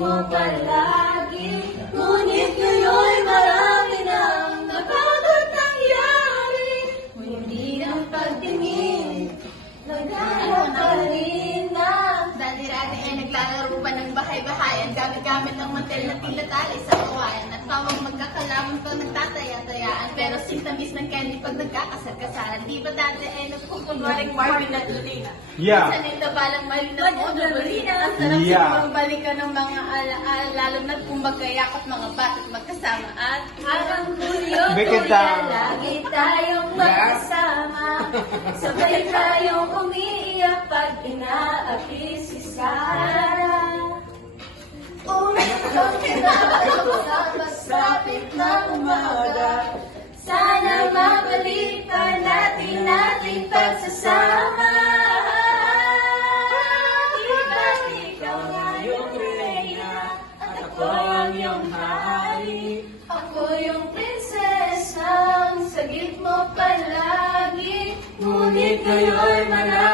mo palagi. Ngunit ngayon marami nang nabagong nangyari. Hindi ng pagtingin, naghanap pa rin na. Dati-dati ay naglalaro pa ng bahay-bahayan, gamit-gamit ng mantel na tila tali sa kawayan. At pawang magkakalamon ko nagtataya-tayaan, pero sintamis ng candy pag nagkakasal-kasalan. Di ba dati ay nagpupunwaring Marvin at Lolita? Yeah. Minsan ay nabalang malina mo na balina. Ang sarap Yeah. sigurong balikan ng mga alaala, lalo na kung magkayakap mga bata't magkasama. At Harang Hulyo, Bakit, Kuya, lagi tayong magkasama. Sabay tayong umiiyak pag inaapi si Sarah. Umiiyak pinapalabot at masapit ng umaga. Sana mabalik pa natin ating pagsasama. Diba't ikaw nga yung reyna at ako ang iyong hari. Ako yung prinsesang sagip mo palagi. Ngunit ngayon marami